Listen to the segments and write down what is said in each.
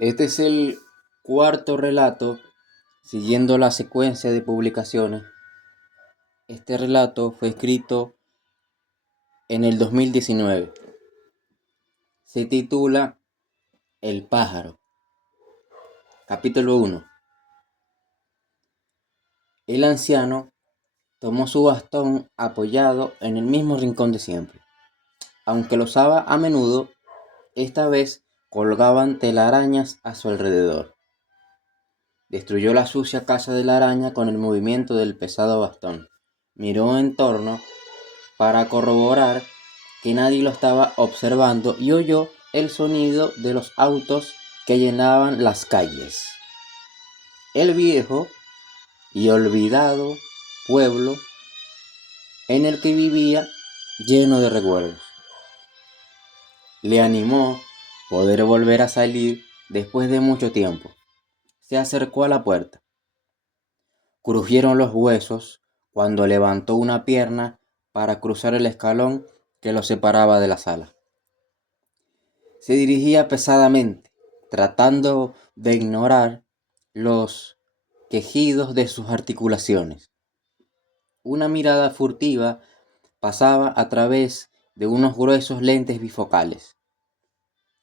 Este es el cuarto relato siguiendo la secuencia de publicaciones. Este relato fue escrito en el 2019. Se titula El pájaro. Capítulo 1. El anciano tomó su bastón apoyado en el mismo rincón de siempre. Aunque lo usaba a menudo, esta vez colgaban telarañas a su alrededor. Destruyó la sucia casa de la araña con el movimiento del pesado bastón. Miró en torno para corroborar que nadie lo estaba observando y oyó el sonido de los autos que llenaban las calles. El viejo y olvidado pueblo en el que vivía lleno de recuerdos. Le animó poder volver a salir después de mucho tiempo. Se acercó a la puerta. Crujieron los huesos cuando levantó una pierna para cruzar el escalón que lo separaba de la sala. Se dirigía pesadamente, tratando de ignorar los quejidos de sus articulaciones. Una mirada furtiva pasaba a través de unos gruesos lentes bifocales.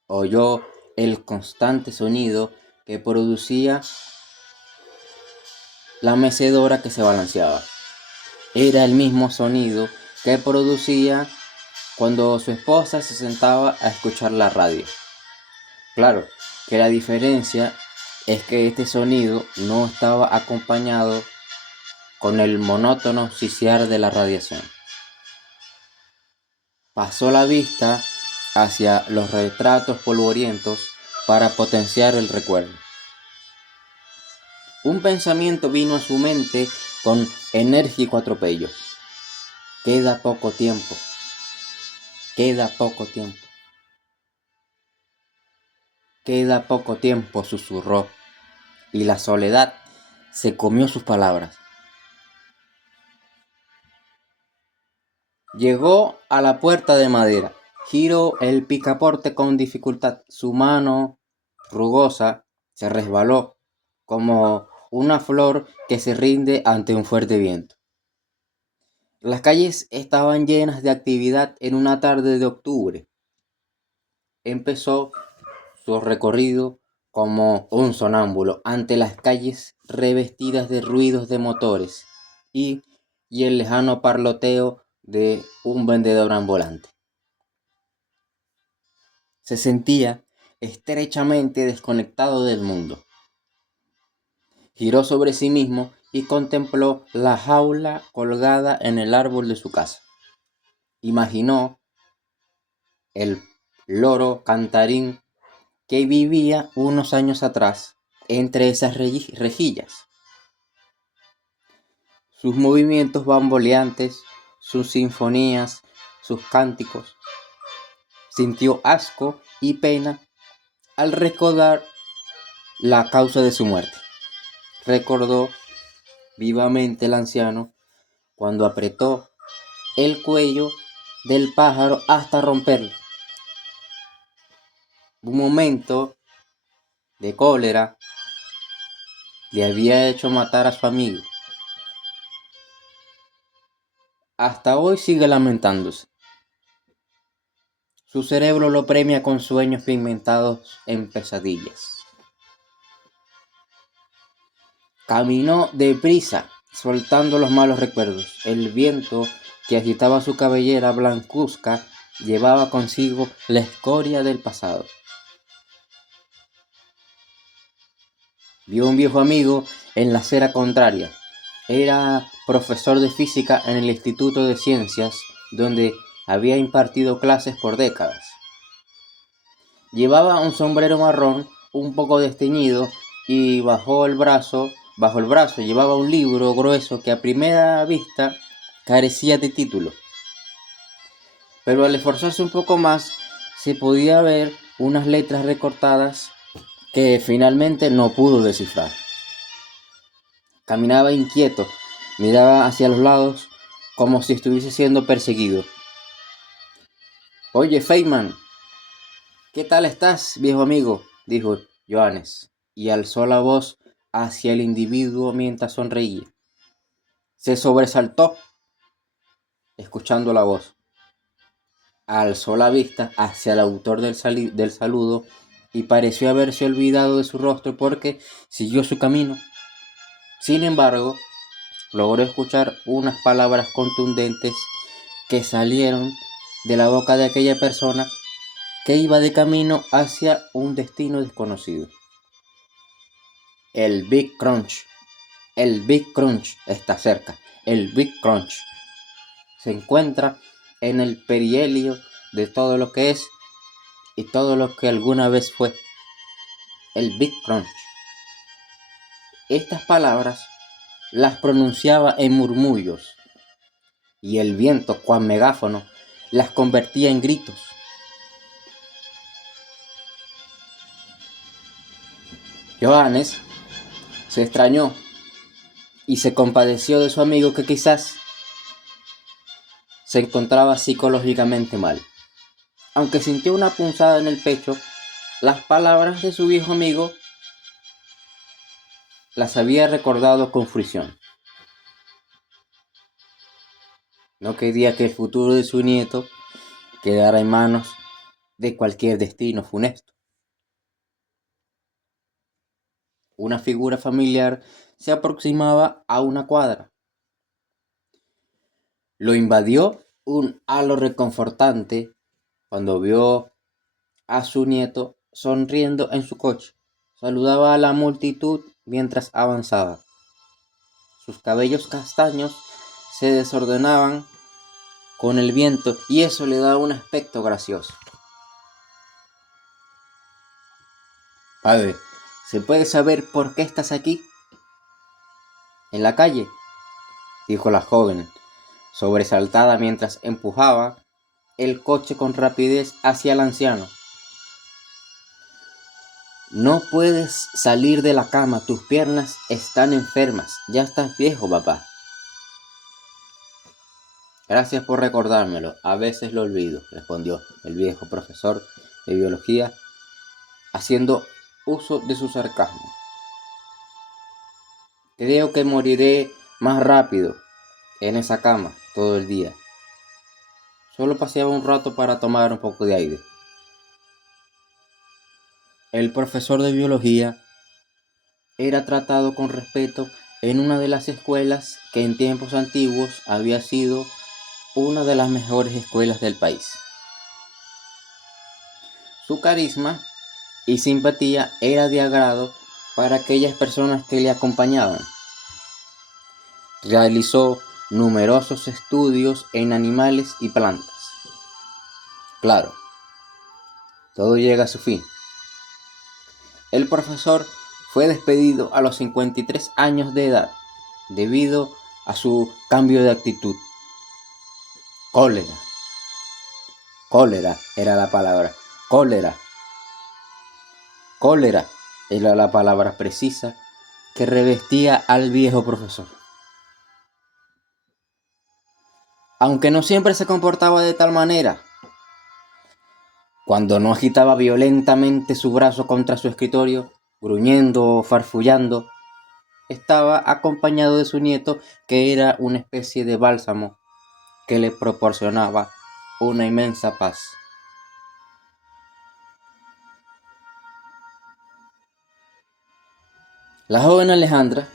Oyó el constante sonido que producía la mecedora que se balanceaba. Era el mismo sonido que producía cuando su esposa se sentaba a escuchar la radio. Claro que la diferencia es que este sonido no estaba acompañado con el monótono sisear de la radiación. Pasó la vista hacia los retratos polvorientos para potenciar el recuerdo. Un pensamiento vino a su mente con enérgico atropello. Queda poco tiempo. Queda poco tiempo. Queda poco tiempo, susurró, y la soledad se comió sus palabras. Llegó a la puerta de madera. Giró el picaporte con dificultad. Su mano rugosa se resbaló como una flor que se rinde ante un fuerte viento. Las calles estaban llenas de actividad en una tarde de octubre. Empezó su recorrido como un sonámbulo ante las calles revestidas de ruidos de motores y el lejano parloteo de un vendedor ambulante. Se sentía estrechamente desconectado del mundo. Giró sobre sí mismo y contempló la jaula colgada en el árbol de su casa. Imaginó el loro cantarín que vivía unos años atrás entre esas rejillas. Sus movimientos bamboleantes, sus sinfonías, sus cánticos. Sintió asco y pena al recordar la causa de su muerte. Recordó vivamente el anciano cuando apretó el cuello del pájaro hasta romperlo. Un momento de cólera le había hecho matar a su amigo. Hasta hoy sigue lamentándose. Su cerebro lo premia con sueños pigmentados en pesadillas. Caminó deprisa, soltando los malos recuerdos. El viento que agitaba su cabellera blancuzca llevaba consigo la escoria del pasado. Vio un viejo amigo en la acera contraria. Era profesor de física en el Instituto de Ciencias, donde había impartido clases por décadas. Llevaba un sombrero marrón un poco desteñido y bajo el brazo llevaba un libro grueso que a primera vista carecía de título. Pero al esforzarse un poco más se podía ver unas letras recortadas que finalmente no pudo descifrar. Caminaba inquieto, miraba hacia los lados como si estuviese siendo perseguido. «Oye, Feynman, ¿qué tal estás, viejo amigo?», dijo. Johannes, y alzó la voz hacia el individuo mientras sonreía. Se sobresaltó escuchando la voz. Alzó la vista hacia el autor del saludo y pareció haberse olvidado de su rostro porque siguió su camino. Sin embargo, logró escuchar unas palabras contundentes que salieron de la boca de aquella persona que iba de camino hacia un destino desconocido. El Big Crunch. El Big Crunch está cerca. El Big Crunch se encuentra en el perihelio de todo lo que es y todo lo que alguna vez fue. El Big Crunch. Estas palabras las pronunciaba en murmullos y el viento, cual megáfono, las convertía en gritos. Johannes se extrañó y se compadeció de su amigo que quizás se encontraba psicológicamente mal. Aunque sintió una punzada en el pecho, las palabras de su viejo amigo las había recordado con fruición. No quería que el futuro de su nieto quedara en manos de cualquier destino funesto. Una figura familiar se aproximaba a una cuadra. Lo invadió un halo reconfortante cuando vio a su nieto sonriendo en su coche. Saludaba a la multitud mientras avanzaba. Sus cabellos castaños se desordenaban con el viento y eso le daba un aspecto gracioso. Padre, ¿se puede saber por qué estás aquí? En la calle, dijo la joven, sobresaltada mientras empujaba el coche con rapidez hacia el anciano. No puedes salir de la cama, tus piernas están enfermas, ya estás viejo, papá. Gracias por recordármelo, a veces lo olvido, respondió el viejo profesor de biología, haciendo uso de su sarcasmo. Creo que moriré más rápido en esa cama todo el día. Solo paseaba un rato para tomar un poco de aire. El profesor de biología era tratado con respeto en una de las escuelas que en tiempos antiguos había sido una de las mejores escuelas del país. Su carisma y simpatía era de agrado para aquellas personas que le acompañaban. Realizó numerosos estudios en animales y plantas. Claro, todo llega a su fin. El profesor fue despedido a los 53 años de edad debido a su cambio de actitud. Cólera. Cólera era la palabra. Cólera. Cólera era la palabra precisa que revestía al viejo profesor. Aunque no siempre se comportaba de tal manera, cuando no agitaba violentamente su brazo contra su escritorio, gruñendo o farfullando, estaba acompañado de su nieto, que era una especie de bálsamo que le proporcionaba una inmensa paz. La joven Alejandra,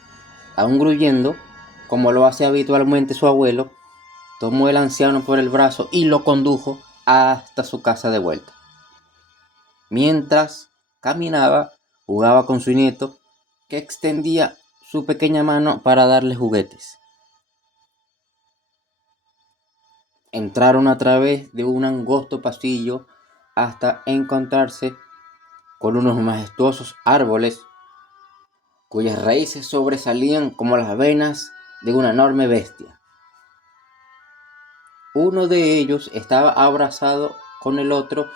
aún gruñendo, como lo hace habitualmente su abuelo, tomó al anciano por el brazo y lo condujo hasta su casa de vuelta. Mientras caminaba, jugaba con su nieto, que extendía su pequeña mano para darle juguetes. Entraron a través de un angosto pasillo hasta encontrarse con unos majestuosos árboles cuyas raíces sobresalían como las venas de una enorme bestia. Uno de ellos estaba abrazado con el otro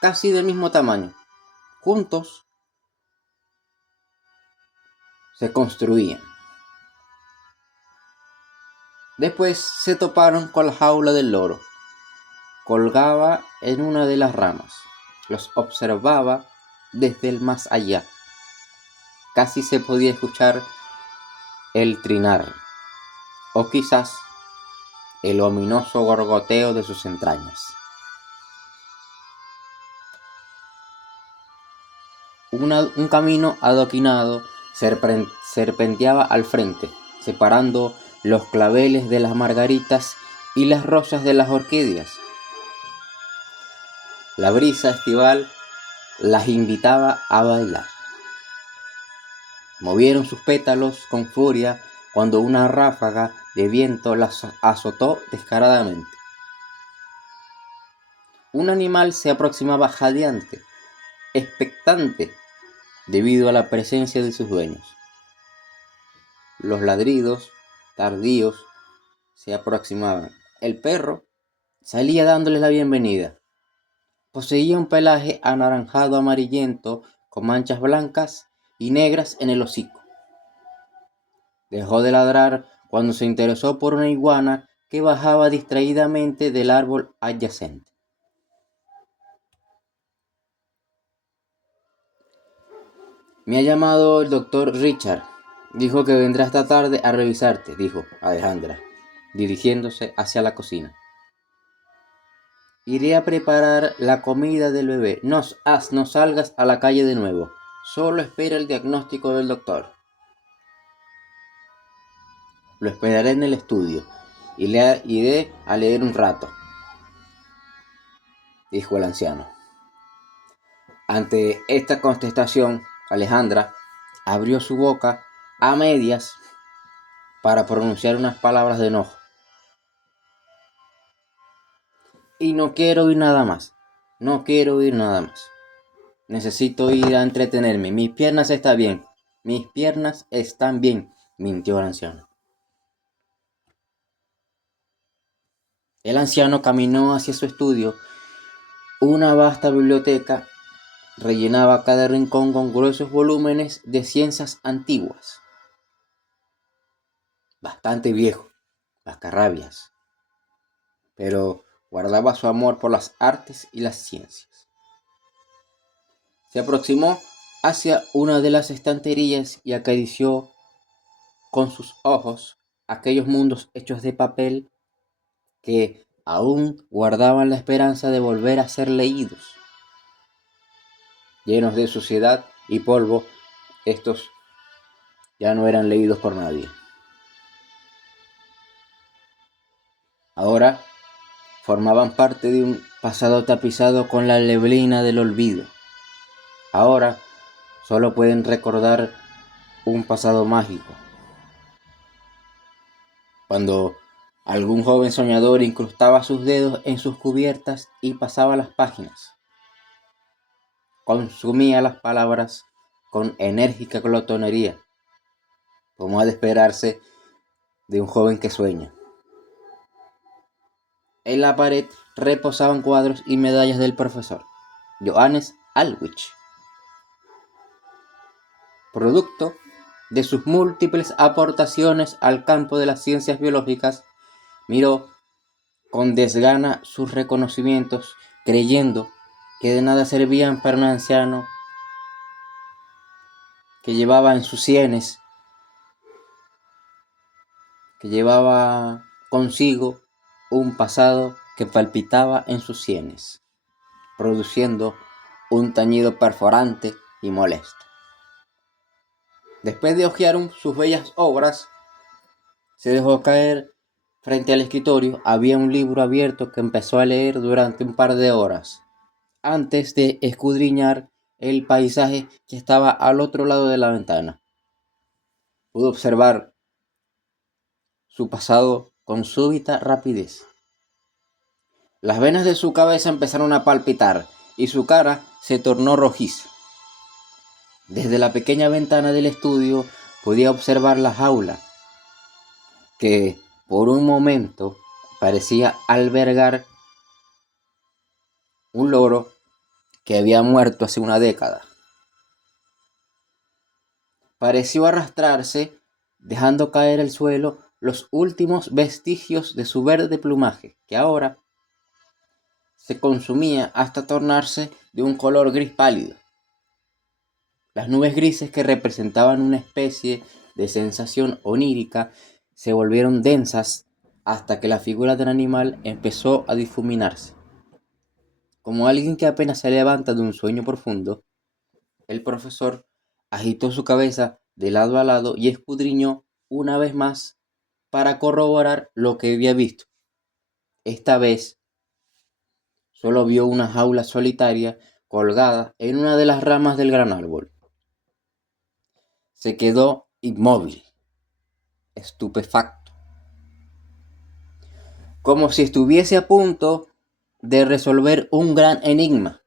casi del mismo tamaño. Juntos se construían. Después se toparon con la jaula del loro. Colgaba en una de las ramas. Los observaba desde el más allá. casi se podía escuchar el trinar, o quizás el ominoso gorgoteo de sus entrañas. Un camino adoquinado serpenteaba al frente, separando los claveles de las margaritas y las rosas de las orquídeas. La brisa estival las invitaba a bailar. Movieron sus pétalos con furia cuando una ráfaga de viento las azotó descaradamente. Un animal se aproximaba jadeante, expectante, debido a la presencia de sus dueños. Los ladridos tardíos se aproximaban. El perro salía dándoles la bienvenida. Poseía un pelaje anaranjado amarillento con manchas blancas y negras en el hocico. Dejó de ladrar cuando se interesó por una iguana que bajaba distraídamente del árbol adyacente. Me ha llamado el doctor Richard. Dijo que vendrá esta tarde a revisarte, dijo Alejandra, dirigiéndose hacia la cocina. Iré a preparar la comida del bebé. No salgas a la calle de nuevo. Solo espera el diagnóstico del doctor. Lo esperaré en el estudio y le iré a leer un rato, dijo el anciano. Ante esta contestación, Alejandra abrió su boca a medias para pronunciar unas palabras de enojo. Y no quiero oír nada más. No quiero oír nada más. Necesito ir a entretenerme. Mis piernas están bien. Mis piernas están bien, mintió el anciano. El anciano caminó hacia su estudio. Una vasta biblioteca rellenaba cada rincón con gruesos volúmenes de ciencias antiguas. Bastante viejo, cascarrabias, pero guardaba su amor por las artes y las ciencias. Se aproximó hacia una de las estanterías y acarició con sus ojos aquellos mundos hechos de papel que aún guardaban la esperanza de volver a ser leídos. Llenos de suciedad y polvo, estos ya no eran leídos por nadie. Ahora formaban parte de un pasado tapizado con la neblina del olvido. Ahora solo pueden recordar un pasado mágico, cuando algún joven soñador incrustaba sus dedos en sus cubiertas y pasaba las páginas. Consumía las palabras con enérgica glotonería, como ha de esperarse de un joven que sueña. En la pared reposaban cuadros y medallas del profesor Johannes Alwich, producto de sus múltiples aportaciones al campo de las ciencias biológicas. Miró con desgana sus reconocimientos, creyendo que de nada servían para un anciano que llevaba en sus sienes, que llevaba consigo un pasado que palpitaba en sus sienes, produciendo un tañido perforante y molesto. Después de hojear sus bellas obras, se dejó caer frente al escritorio. Había un libro abierto que empezó a leer durante un par de horas, antes de escudriñar el paisaje que estaba al otro lado de la ventana. Pudo observar su pasado con súbita rapidez. Las venas de su cabeza empezaron a palpitar y su cara se tornó rojiza. Desde la pequeña ventana del estudio podía observar la jaula, que por un momento parecía albergar un loro que había muerto hace una década. Pareció arrastrarse, dejando caer al suelo los últimos vestigios de su verde plumaje, que ahora se consumía hasta tornarse de un color gris pálido. Las nubes grises, que representaban una especie de sensación onírica, se volvieron densas hasta que la figura del animal empezó a difuminarse. Como alguien que apenas se levanta de un sueño profundo, el profesor agitó su cabeza de lado a lado y escudriñó una vez más para corroborar lo que había visto. Esta vez solo vio una jaula solitaria colgada en una de las ramas del gran árbol. Se quedó inmóvil, estupefacto, como si estuviese a punto de resolver un gran enigma,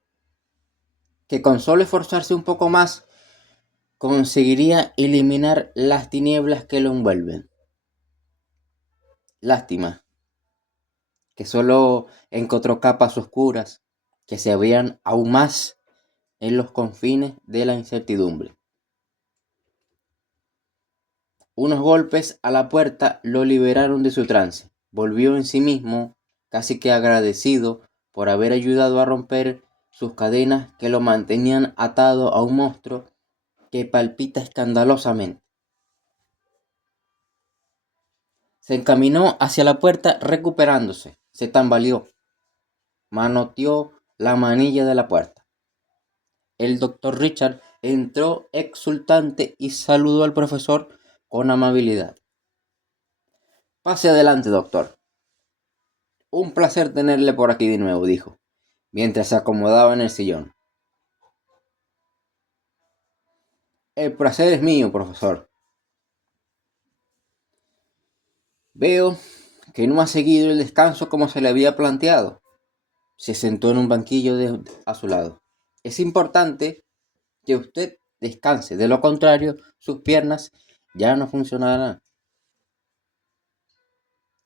que con solo esforzarse un poco más conseguiría eliminar las tinieblas que lo envuelven. Lástima que solo encontró capas oscuras que se abrían aún más en los confines de la incertidumbre. Unos golpes a la puerta lo liberaron de su trance. Volvió en sí mismo, casi que agradecido por haber ayudado a romper sus cadenas que lo mantenían atado a un monstruo que palpita escandalosamente. Se encaminó hacia la puerta recuperándose. Se tambaleó. Manoteó la manilla de la puerta. El doctor Richard entró exultante y saludó al profesor con amabilidad. Pase adelante, doctor. Un placer tenerle por aquí de nuevo, dijo, mientras se acomodaba en el sillón. El placer es mío, profesor. Veo que no ha seguido el descanso como se le había planteado. Se sentó en un banquillo a su lado. Es importante que usted descanse, de lo contrario, sus piernas ya no funcionarán.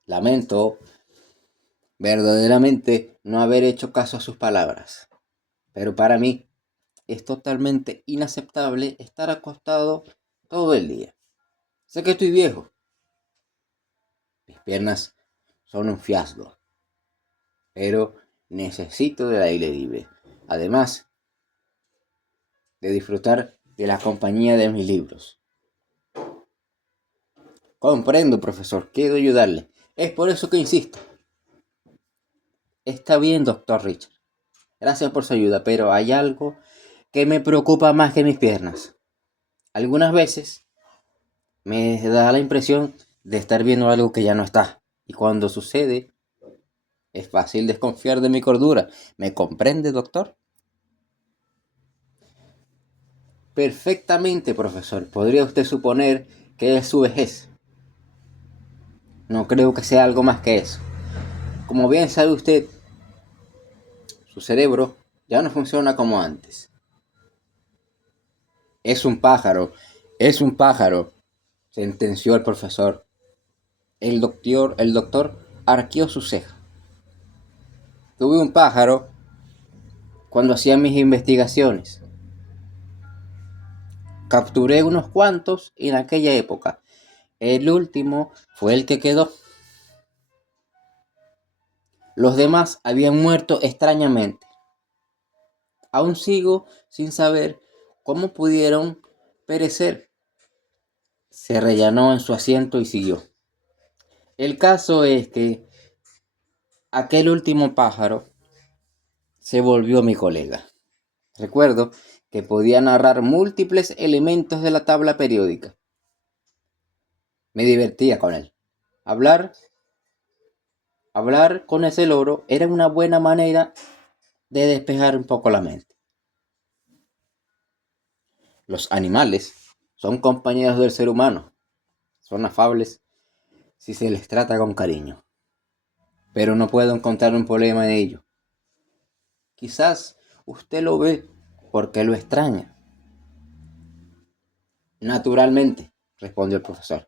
Lamento verdaderamente no haber hecho caso a sus palabras, pero para mí es totalmente inaceptable estar acostado todo el día. Sé que estoy viejo, mis piernas son un fiasco, pero necesito del aire libre, además de disfrutar de la compañía de mis libros. Comprendo, profesor, quiero ayudarle. Es por eso que insisto. Está bien, doctor Richard. Gracias por su ayuda, pero hay algo que me preocupa más que mis piernas. Algunas veces me da la impresión de estar viendo algo que ya no está. Y cuando sucede, es fácil desconfiar de mi cordura. ¿Me comprende, doctor? Perfectamente, profesor. ¿Podría usted suponer que es su vejez? No creo que sea algo más que eso. Como bien sabe usted, su cerebro ya no funciona como antes. Es un pájaro, es un pájaro, sentenció el profesor. El doctor arqueó su ceja. Tuve un pájaro cuando hacía mis investigaciones. Capturé unos cuantos en aquella época. El último fue el que quedó. Los demás habían muerto extrañamente. Aún sigo sin saber cómo pudieron perecer. Se rellenó en su asiento y siguió. El caso es que aquel último pájaro se volvió mi colega. Recuerdo que podía narrar múltiples elementos de la tabla periódica. Me divertía con él. Hablar, hablar con ese loro era una buena manera de despejar un poco la mente. Los animales son compañeros del ser humano. Son afables si se les trata con cariño. Pero no puedo encontrar un problema en ello. Quizás usted lo ve porque lo extraña. Naturalmente, respondió el profesor.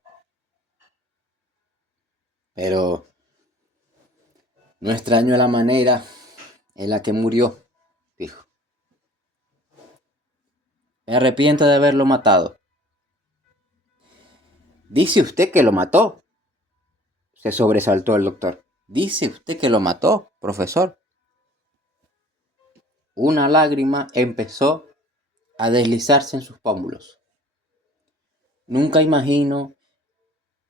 Pero no extraño la manera en la que murió, dijo. Me arrepiento de haberlo matado. ¿Dice usted que lo mató? Se sobresaltó el doctor. ¿Dice usted que lo mató, profesor? Una lágrima empezó a deslizarse en sus pómulos. Nunca imagino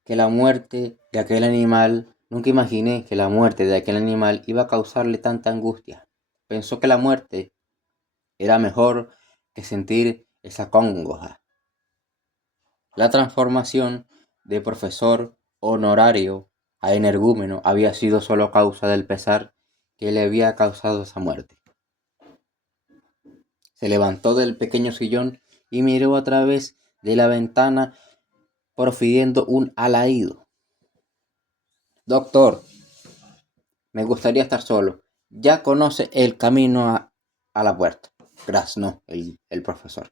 que la muerte de aquel animal, nunca imaginé que la muerte de aquel animal iba a causarle tanta angustia. Pensó que la muerte era mejor que sentir esa congoja. La transformación de profesor honorario a energúmeno había sido solo causa del pesar que le había causado esa muerte. Se levantó del pequeño sillón y miró a través de la ventana profiriendo un alarido. Doctor, me gustaría estar solo. Ya conoce el camino a la puerta. Graznó el profesor.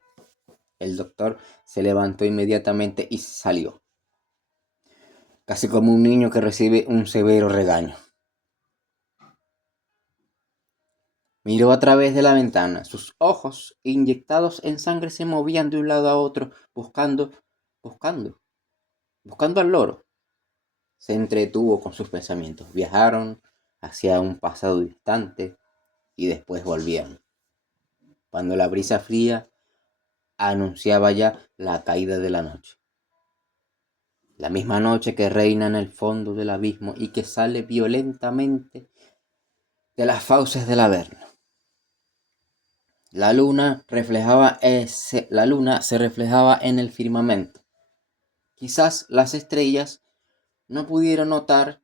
El doctor se levantó inmediatamente y salió, casi como un niño que recibe un severo regaño. Miró a través de la ventana. Sus ojos, inyectados en sangre, se movían de un lado a otro, buscando al loro. Se entretuvo con sus pensamientos. Viajaron hacia un pasado distante y después volvieron, cuando la brisa fría anunciaba ya la caída de la noche. La misma noche que reina en el fondo del abismo y que sale violentamente de las fauces del Averno. La luna se reflejaba en el firmamento. Quizás las estrellas no pudieron notar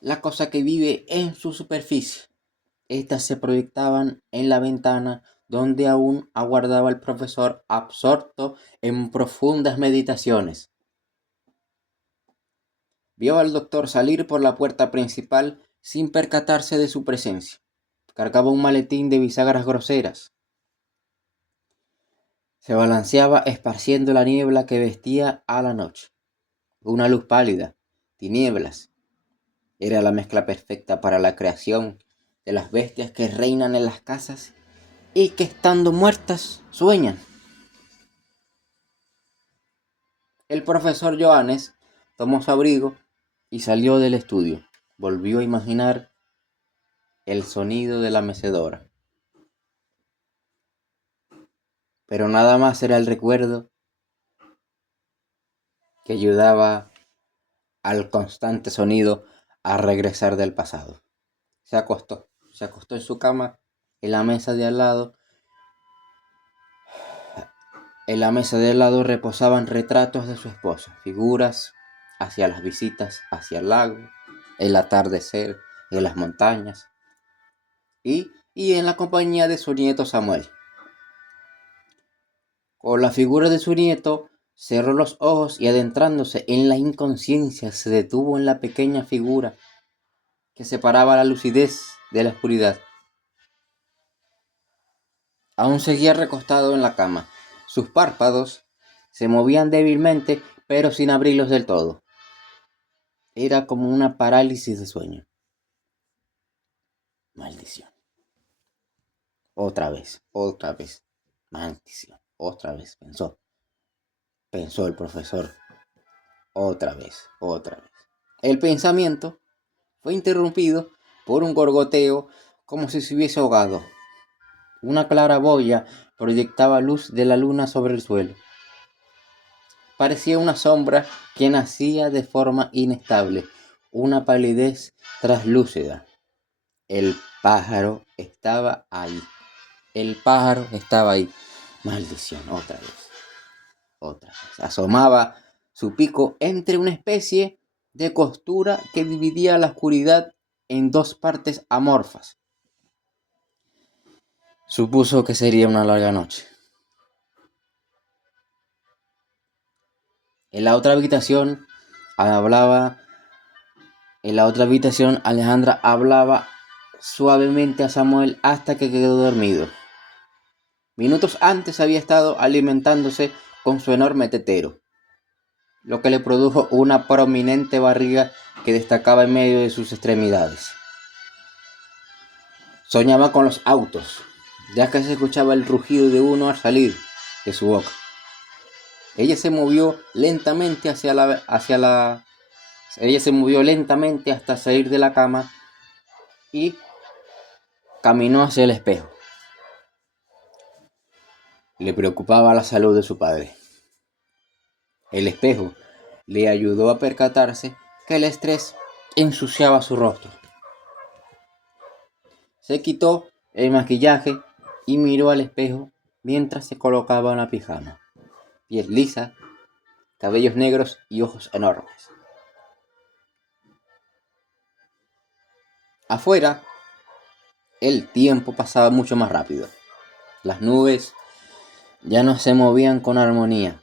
la cosa que vive en su superficie. Estas se proyectaban en la ventana donde aún aguardaba el profesor absorto en profundas meditaciones. Vio al doctor salir por la puerta principal sin percatarse de su presencia. Cargaba un maletín de bisagras groseras. Se balanceaba esparciendo la niebla que vestía a la noche. Una luz pálida, tinieblas. Era la mezcla perfecta para la creación de las bestias que reinan en las casas y que estando muertas sueñan. El profesor Johannes tomó su abrigo y salió del estudio. Volvió a imaginar el sonido de la mecedora. Pero nada más era el recuerdo que ayudaba al constante sonido a regresar del pasado. Se acostó en su cama, en la mesa de al lado. En la mesa de al lado reposaban retratos de su esposa, figuras hacia las visitas, hacia el lago, el atardecer, en las montañas y en la compañía de su nieto Samuel. Con la figura de su nieto, cerró los ojos y adentrándose en la inconsciencia se detuvo en la pequeña figura que separaba la lucidez de la oscuridad. Aún seguía recostado en la cama. Sus párpados se movían débilmente, pero sin abrirlos del todo. Era como una parálisis de sueño. Maldición. Otra vez. Maldición. Otra vez, pensó el profesor. Otra vez. El pensamiento fue interrumpido por un gorgoteo como si se hubiese ahogado. Una claraboya proyectaba luz de la luna sobre el suelo. Parecía una sombra que nacía de forma inestable, una palidez traslúcida. El pájaro estaba ahí. Maldición, otra vez. Asomaba su pico entre una especie de costura que dividía la oscuridad en dos partes amorfas. Supuso que sería una larga noche. En la otra habitación Alejandra hablaba suavemente a Samuel hasta que quedó dormido. Minutos antes había estado alimentándose con su enorme tetero, lo que le produjo una prominente barriga que destacaba en medio de sus extremidades. Soñaba con los autos, ya que se escuchaba el rugido de uno al salir de su boca. Ella se movió lentamente hasta salir de la cama y caminó hacia el espejo. Le preocupaba la salud de su padre. El espejo le ayudó a percatarse que el estrés ensuciaba su rostro. Se quitó el maquillaje y miró al espejo mientras se colocaba una pijama. Piel lisa, cabellos negros y ojos enormes. Afuera, el tiempo pasaba mucho más rápido. Las nubes ya no se movían con armonía,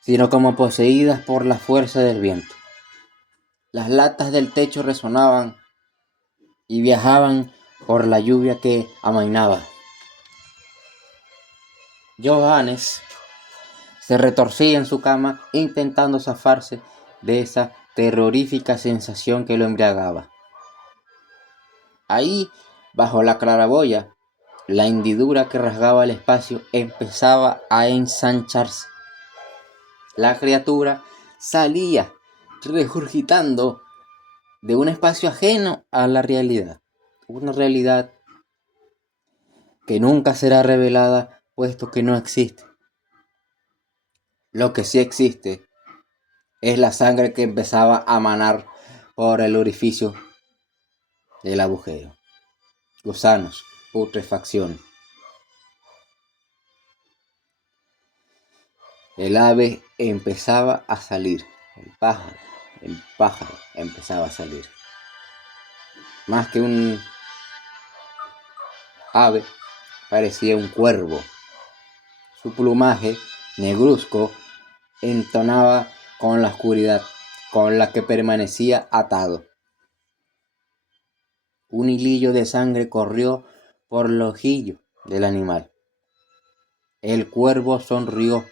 sino como poseídas por la fuerza del viento. Las latas del techo resonaban y viajaban por la lluvia que amainaba. Johannes se retorcía en su cama intentando zafarse de esa terrorífica sensación que lo embriagaba. Ahí, bajo la claraboya, la hendidura que rasgaba el espacio empezaba a ensancharse. La criatura salía regurgitando de un espacio ajeno a la realidad. Una realidad que nunca será revelada puesto que no existe. Lo que sí existe es la sangre que empezaba a manar por el orificio del agujero. Gusanos, putrefacción. El ave empezaba a salir. El pájaro empezaba a salir. Más que un ave, parecía un cuervo. Su plumaje negruzco entonaba con la oscuridad con la que permanecía atado. Un hilillo de sangre corrió por el ojillo del animal. El cuervo sonrió.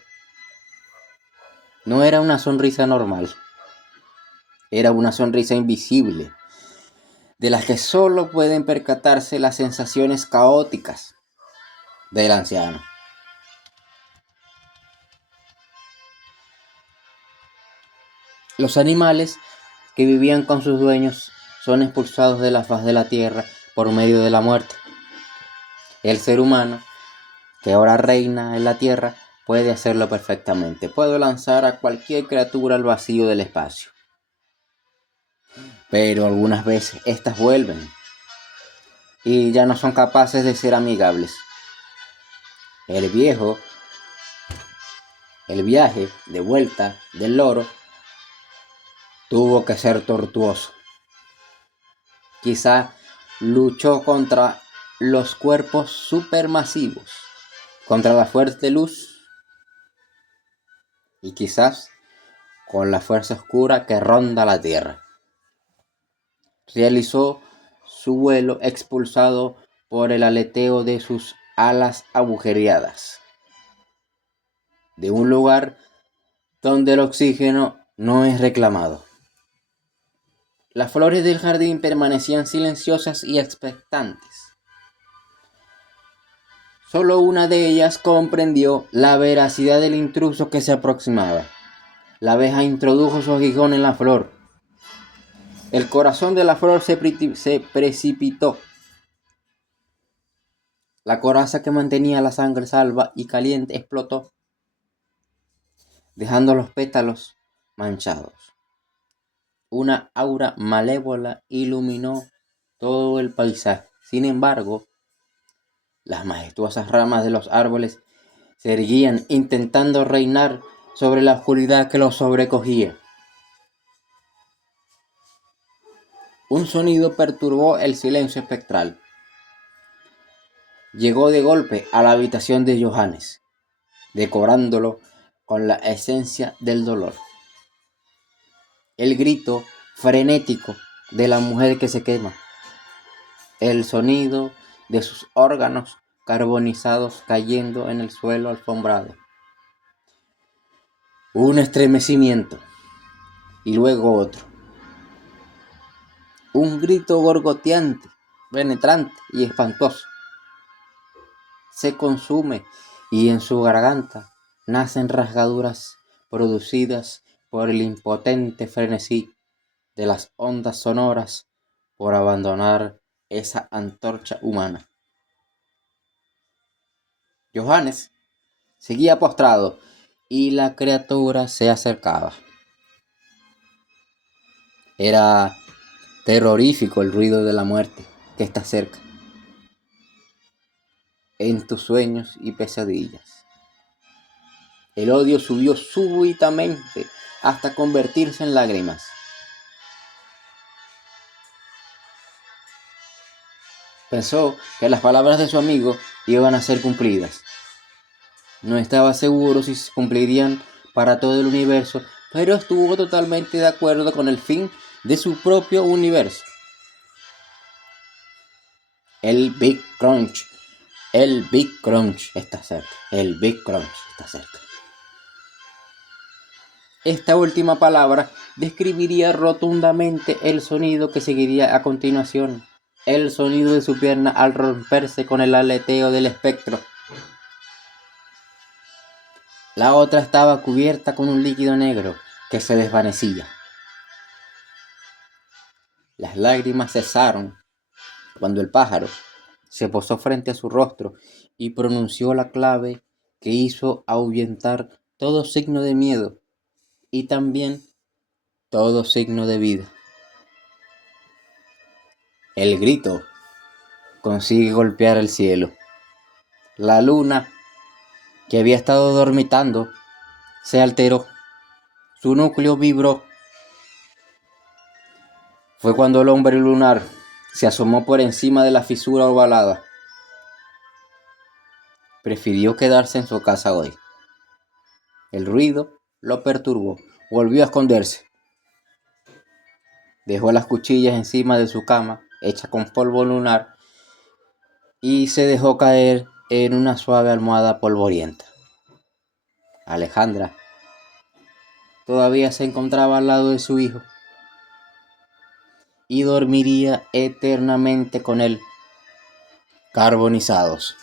No era una sonrisa normal, era una sonrisa invisible, de las que solo pueden percatarse las sensaciones caóticas del anciano. Los animales que vivían con sus dueños son expulsados de la faz de la tierra por medio de la muerte. El ser humano, que ahora reina en la tierra, puede hacerlo perfectamente. Puede lanzar a cualquier criatura al vacío del espacio. Pero algunas veces estas vuelven y ya no son capaces de ser amigables. El viaje de vuelta del loro tuvo que ser tortuoso. Quizá luchó contra los cuerpos supermasivos, contra la fuerte luz y quizás con la fuerza oscura que ronda la tierra. Realizó su vuelo expulsado por el aleteo de sus alas agujereadas, de un lugar donde el oxígeno no es reclamado. Las flores del jardín permanecían silenciosas y expectantes. Solo una de ellas comprendió la veracidad del intruso que se aproximaba. La abeja introdujo su aguijón en la flor. El corazón de la flor se precipitó. La coraza que mantenía la sangre salva y caliente explotó, dejando los pétalos manchados. Una aura malévola iluminó todo el paisaje. Sin embargo, las majestuosas ramas de los árboles se erguían intentando reinar sobre la oscuridad que los sobrecogía. Un sonido perturbó el silencio espectral. Llegó de golpe a la habitación de Johannes, decorándolo con la esencia del dolor. El grito frenético de la mujer que se quema. El sonido de sus órganos carbonizados cayendo en el suelo alfombrado. Un estremecimiento y luego otro. Un grito gorgoteante, penetrante y espantoso. Se consume y en su garganta nacen rasgaduras producidas por el impotente frenesí de las ondas sonoras por abandonar esa antorcha humana. Johannes Seguía postrado y la criatura se acercaba. Era terrorífico el ruido de la muerte que está cerca, en tus sueños y pesadillas. El odio subió súbitamente hasta convertirse en lágrimas. Pensó que las palabras de su amigo iban a ser cumplidas. No estaba seguro si se cumplirían para todo el universo, pero estuvo totalmente de acuerdo con el fin de su propio universo. El Big Crunch. El Big Crunch está cerca. El Big Crunch está cerca. Esta última palabra describiría rotundamente el sonido que seguiría a continuación. El sonido de su pierna al romperse con el aleteo del espectro. La otra estaba cubierta con un líquido negro que se desvanecía. Las lágrimas cesaron cuando el pájaro se posó frente a su rostro y pronunció la clave que hizo ahuyentar todo signo de miedo y también todo signo de vida. El grito consigue golpear el cielo. La luna, que había estado dormitando, se alteró. Su núcleo vibró. Fue cuando el hombre lunar se asomó por encima de la fisura ovalada. Prefirió quedarse en su casa hoy. El ruido lo perturbó. Volvió a esconderse. Dejó las cuchillas encima de su cama, hecha con polvo lunar, y se dejó caer en una suave almohada polvorienta. Alejandra todavía se encontraba al lado de su hijo y dormiría eternamente con él, carbonizados.